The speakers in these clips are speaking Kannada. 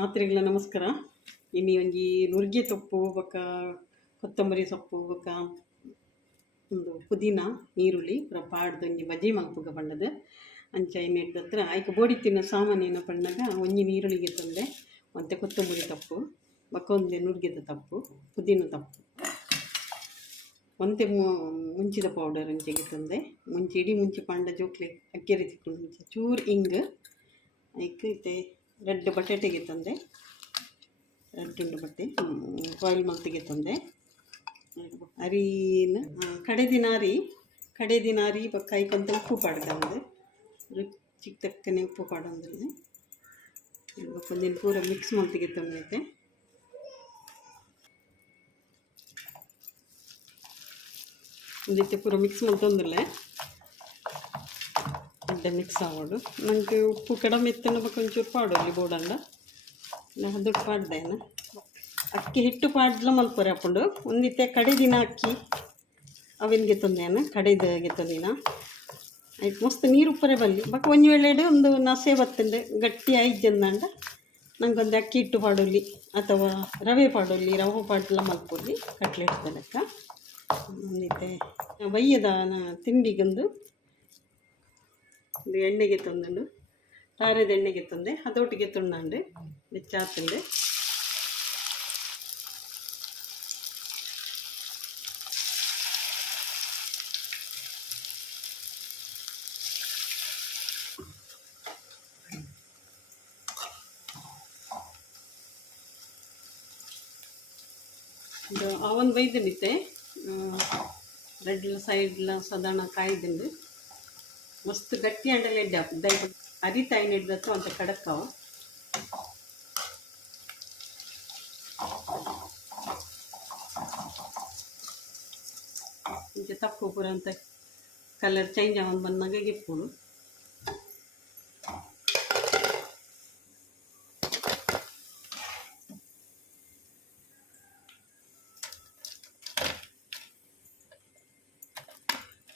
ಮಾತ್ರೆಗಳ ನಮಸ್ಕಾರ. ಇನ್ನು ಒಂಜಿ ನುರ್ಗೆ ಸೊಪ್ಪು, ಬೊಕ್ಕ ಕೊತ್ತಂಬರಿ ಸೊಪ್ಪು, ಬೊಕ್ಕ ಒಂದು ಪುದೀನ, ಈರುಳ್ಳಿ ಪೂರ ಪಾಡ್ದು ಒಂಜಿ ಬಜೆ ಮಲ್ಪುಗ ಬಣ್ಣದ ಅಂಚ ಎಣ್ಣೆಡ್ದ ಹತ್ರ. ಐಕ ಬೋಡಿತ್ತಿನ ಸಾಮಾನು ಏನ ಪಂಡಾಗ ಒಂಜಿ ಈರುಳ್ಳಿಗೆ ತಂದೆ, ಮತ್ತು ಕೊತ್ತಂಬರಿ ತಪ್ಪು, ಬೊಕ್ಕ ಒಂದೆ ನುರ್ಗೆದ ತಪ್ಪು, ಪುದೀನ ತಪ್ಪು. ಒಂತೆ ಮುಂಚಿದ ಪೌಡರ್ ಅಂಚೆಗೆ ತಂದೆ. ಮುಂಚೆ ಇಡೀ ಮುಂಚೆ ಪಂಡ ಜೋಕ್ಲೆ ಅಕ್ಕಿ ತಿಕ್ಕೊಂಡು ಮುಂಚೆ ಚೂರು ಇಂಗ್. ಐಕ್ ಇತ್ತೆ ರೆಡ್ ಬಟಾಟೆಗೆ ತಂದೆ. ರೆಡ್ ಬಟ್ಟೆ ಬಾಯ್ಲ್ ಮಂತಿಗೆ ತಂದೆ. ಅರಿನ ಕಡೆ ದಿನ ಅರಿ, ಕಡೆ ದಿನಾರಿ ಅರಿ ಬೊಕ್ಕ ಐಕೊಂತ ಉಪ್ಪು ಪಾಡ್ದಂದು ರುಚಿಗೆ ತಕ್ಕನೆ ಉಪ್ಪು ಪಾಡಂದ್ರೆ ಒಂದಿನ ಪೂರ ಮಿಕ್ಸ್ ಮಂತಿಗೆ ತಂದೈತೆ ಒಂದಿತ್ತೆ ಪೂರ ಮಿಕ್ಸ್ ಮಲ್ತೊಂದಿಲ್ಲ ಅಡ್ಡೆ ಮಿಕ್ಸ್ ಆಗೋಡು ನನಗೆ ಉಪ್ಪು ಕಡಿಮೆ ಬಕ್ಕ ಒಂಚೂರು ಅಲ್ಲಿ ಬೋಡಂಡ ನಾ ಅದು ಪಾಡ್ದೇನ ಅಕ್ಕಿ ಹಿಟ್ಟು ಪಾಡ್ಲ ಮಲ್ಪರೆ ಹಾಕೊಂಡು ಒಂದಿತ್ತೆ ಕಡೆ ದಿನ ಅಕ್ಕಿ. ಅವಿನ್ಗೆ ತಂದೇನ ಕಡೆದಾಗೆ ತಂದಿನ ಆಯ್ತು, ಮಸ್ತ್ ನೀರು ಉಪ್ಪರೆ ಬಲ್ಲಿ. ಬಕ್ ಒಂದು ವೇಳೆಡೆ ಒಂದು ನಸೆ ಬತ್ತಂಡೆ ಗಟ್ಟಿ ಐಜಂದಂಡ ನಂಗೊಂದು ಅಕ್ಕಿ ಹಿಟ್ಟು ಪಾಡೋಲಿ, ಅಥವಾ ರವೆ ಪಾಡೋಲಿ, ರವೆ ಪಾಡ್ಲ ಮಲ್ಪೊಲಿ ಕಟ್ಲೆಟ್ ತನಕ ಒಂದಿತ್ತೆ ವಯ್ಯದ ತಿಂಡಿಗೊಂದು ಎಣ್ಣೆಗೆ ತಂದು ತಾರದ ಎಣ್ಣೆಗೆ ತಂದೆ. ಅದೊಟ್ಟಿಗೆ ತುಂಡಂಡೆ ಬೆಚ್ಚ ಅವನ್ ಇದು ಅವನ್ ಬೈದನಿತ್ತೆ ರೆಡ್ಲ, ಸೈಡ್ಲ ಸಾಧಾರಣ ಕಾಯ್ದುಂಡು ಮಸ್ತ್ ಗಟ್ಟಿ ಅಂಡಲ ಎಡ್ಡೆ ಹಾಕು ದೈ ಅರಿತಾಯಿ ನೆಡ್ದತ್ತ ಅಂತ ಕಡಕ್ಕವ ಇಂಚೆ ತಪ್ಪು ಪೂರ ಅಂತ ಕಲರ್ ಚೇಂಜ್ ಆಗೊಂಡು ಬಂದಾಗ ಗಿಪ್ಪುಡು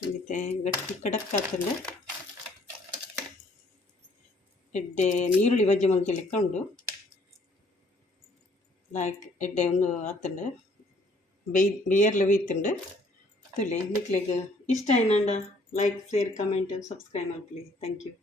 ಮತ್ತೆ ಗಟ್ಟಿ ಕಡಕ್ ಹಾಕಲ್ಲ ಎಡ್ಡೆ ನೀರುಳ್ಳಿ ಬಜ್ಜಿ ಮಲ್ತಿ ಲೆಕ್ಕ ಉಂಡು ಲೈಕ್ ಎಡ್ಡೆ ಒಂದು ಆತಂಡು ಬೇಯ್ ಬೇಯರ್ಲ ಬೇಯ್ತುಂಡು ತುಲೆ ನಿಕ್ಲೆಗ್ ಇಷ್ಟ ಏನಂಡ like share comment subscribe ಮಲ್ಪಲಿ thank you